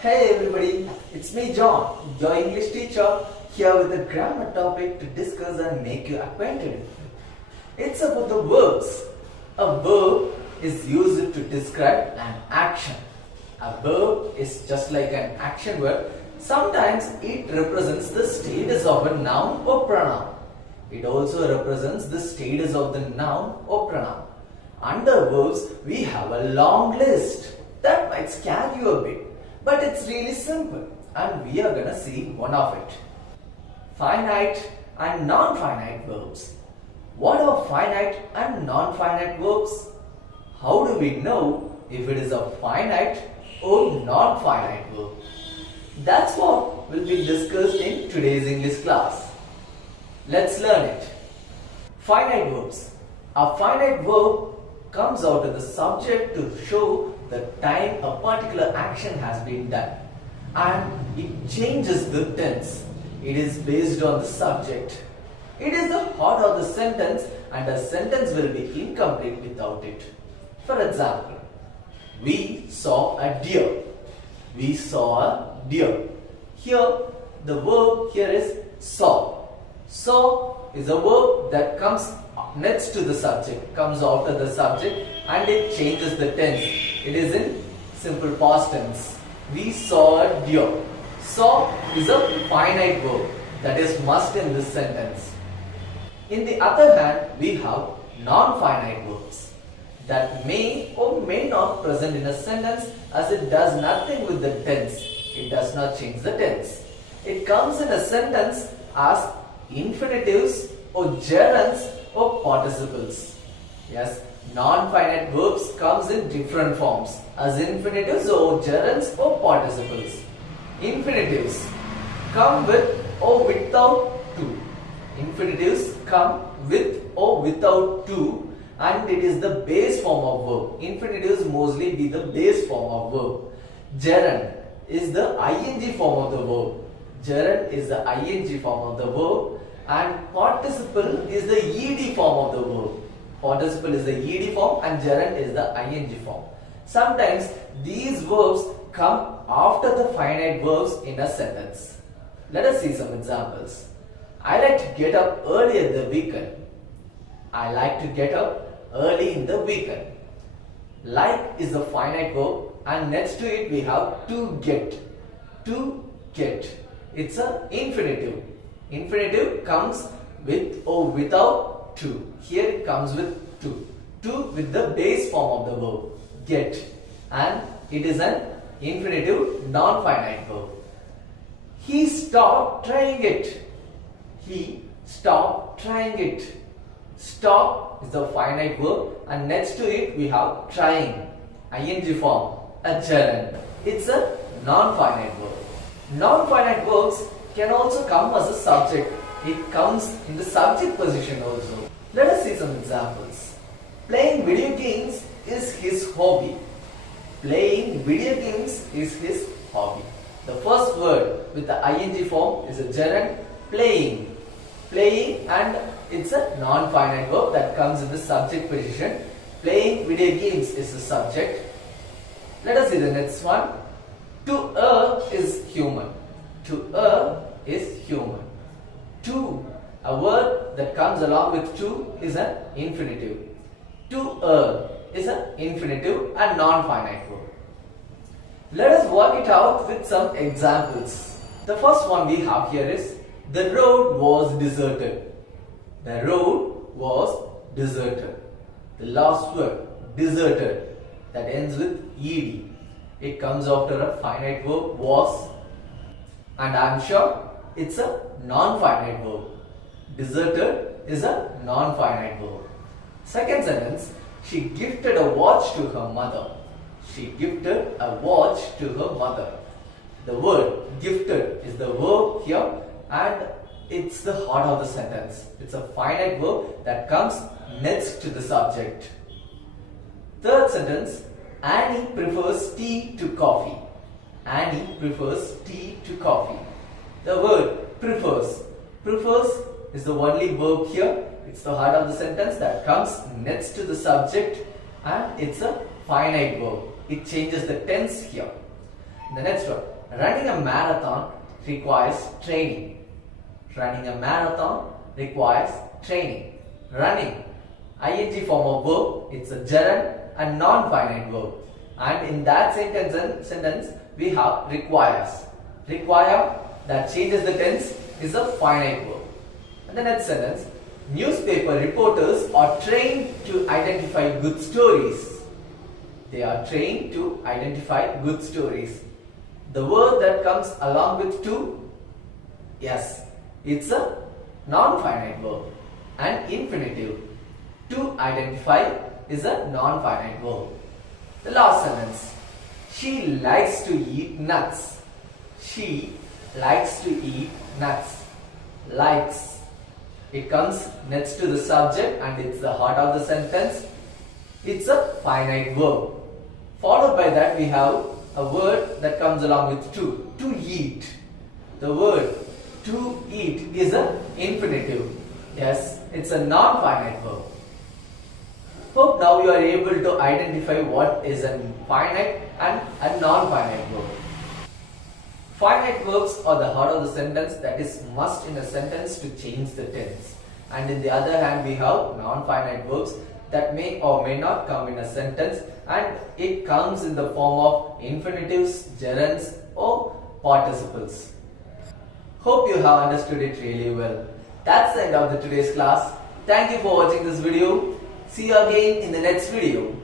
Hey everybody, it's me John, your English teacher, here with a grammar topic to discuss and make you acquainted. It's about the verbs. A verb is used to describe an action. A verb is just like an action word. Sometimes it represents the status of a noun or pronoun. It also represents the status of the noun or pronoun. Under verbs, we have a long list. That might scare you a bit. But it's really simple and we are gonna see one of it. Finite and non-finite verbs. What are finite and non-finite verbs? How do we know if it is a finite or non-finite verb? That's what will be discussed in today's English class. Let's learn it. Finite verbs. A finite verb comes out of the subject to show the time a particular action has been done, and it changes the tense. It is based on the subject. It is the heart of the sentence and a sentence will be incomplete without it. For example, we saw a deer. We saw a deer. Here the verb here is saw. Saw is a verb that comes next to the subject, comes after the subject, and it changes the tense. It is in simple past tense. We saw a deer. Saw is a finite verb that is must in this sentence. In the other hand, we have non-finite verbs that may or may not present in a sentence as it does nothing with the tense. It does not change the tense. It comes in a sentence as infinitives or gerunds or participles. Yes, non-finite verbs comes in different forms as infinitives or gerunds or participles. Infinitives come with or without to. Infinitives come with or without to, and it is the base form of verb. Infinitives mostly be the base form of verb. Gerund is the ing form of the verb. Gerund is the ing form of the verb, and participle is the ed form of the verb. Participle is the ed form and gerund is the ing form. Sometimes these verbs come after the finite verbs in a sentence. Let us see some examples. I like to get up early in the weekend. I like to get up early in the weekend. Like is the finite verb and next to it we have to get. To get. It's an infinitive. Infinitive comes with or without to. Here it comes with to. To with the base form of the verb, get. And it is an infinitive non-finite verb. He stopped trying it. He stopped trying it. Stop is the finite verb and next to it we have trying. ing form, a gerund. It's a non-finite verb. Non-finite verbs can also come as a subject. It comes in the subject position also. Let us see some examples. Playing video games is his hobby. Playing video games is his hobby. The first word with the ing form is a gerund, playing. Playing, and it's a non-finite verb that comes in the subject position. Playing video games is the subject. Let us see the next one. To err is human. To err is human. To, a word that comes along with to is an infinitive. To err is an infinitive and non-finite verb. Let us work it out with some examples. The first one we have here is the road was deserted. The road was deserted. The last word, deserted, that ends with ed. It comes after a finite verb, was, and I am sure it's a non-finite verb. Deserted is a non-finite verb. Second sentence, she gifted a watch to her mother. She gifted a watch to her mother. The word gifted is the verb here and it's the heart of the sentence. It's a finite verb that comes next to the subject. Third sentence, Annie prefers tea to coffee. Annie prefers tea to coffee. The word prefers. Prefers is the only verb here. It's the heart of the sentence that comes next to the subject and it's a finite verb. It changes the tense here. The next one, running a marathon requires training. Running a marathon requires training. Running, ing form of verb, it's a gerund and non-finite verb. And in that sentence we have requires. Require, that changes the tense, is a finite verb. And the next sentence, newspaper reporters are trained to identify good stories. They are trained to identify good stories. The word that comes along with to, yes, it's a non-finite verb. And infinitive, to identify, is a non-finite verb. The last sentence, she likes to eat nuts. She likes to eat nuts. Likes, it comes next to the subject and it's the heart of the sentence. It's a finite verb. Followed by that we have a word that comes along with to eat. The word to eat is an infinitive. Yes, it's a non-finite verb. Hope now you are able to identify what is a finite and a non-finite verb. Finite verbs are the heart of the sentence, that is must in a sentence to change the tense. And in the other hand we have non-finite verbs that may or may not come in a sentence, and it comes in the form of infinitives, gerunds or participles. Hope you have understood it really well. That's the end of today's class. Thank you for watching this video. See you again in the next video.